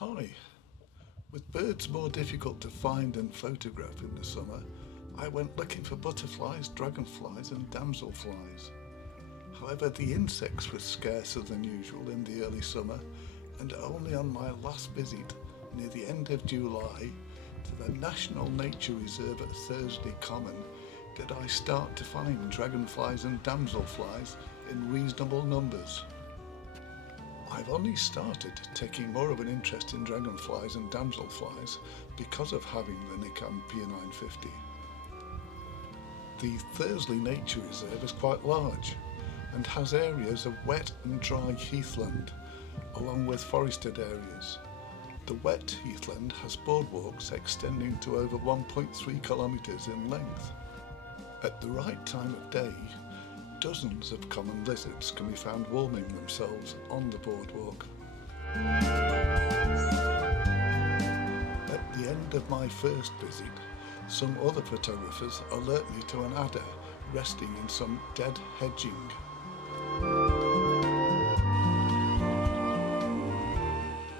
Hi. With birds more difficult to find and photograph in the summer, I went looking for butterflies, dragonflies and damselflies. However, the insects were scarcer than usual in the early summer, and only on my last visit, near the end of July, to the National Nature Reserve at Thursley Common, did I start to find dragonflies and damselflies in reasonable numbers. I've only started taking more of an interest in dragonflies and damselflies because of having the Nikon P950. The Thursley Nature Reserve is quite large and has areas of wet and dry heathland, along with forested areas. The wet heathland has boardwalks extending to over 1.3 kilometres in length. At the right time of day, dozens of common lizards can be found warming themselves on the boardwalk. At the end of my first visit, some other photographers alert me to an adder resting in some dead hedging.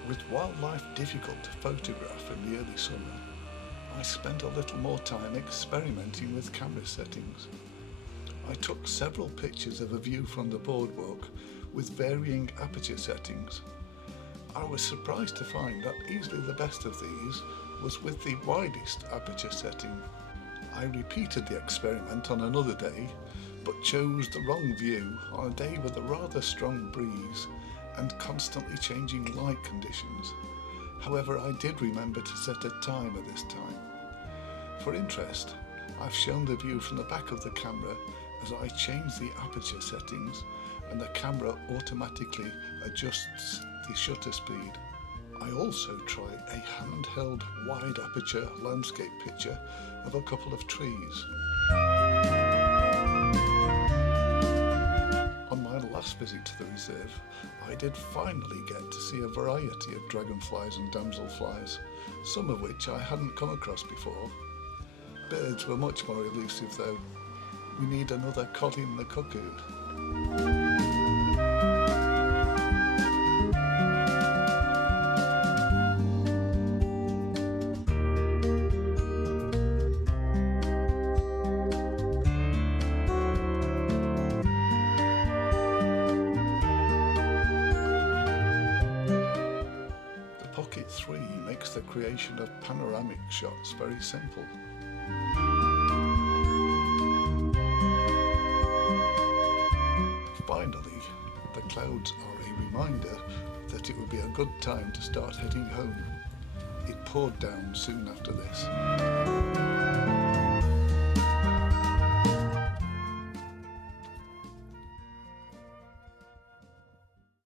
With wildlife difficult to photograph in the early summer, I spent a little more time experimenting with camera settings. I took several pictures of a view from the boardwalk with varying aperture settings. I was surprised to find that easily the best of these was with the widest aperture setting. I repeated the experiment on another day, but chose the wrong view on a day with a rather strong breeze and constantly changing light conditions. However, I did remember to set a timer this time. For interest, I've shown the view from the back of the camera as I change the aperture settings and the camera automatically adjusts the shutter speed. I also try a handheld wide aperture landscape picture of a couple of trees. On my last visit to the reserve, I did finally get to see a variety of dragonflies and damselflies, some of which I hadn't come across before. Birds were much more elusive though. We need another Colin the cuckoo. The Pocket 3 makes the creation of panoramic shots very simple. Finally, the clouds are a reminder that it would be a good time to start heading home. It poured down soon after this.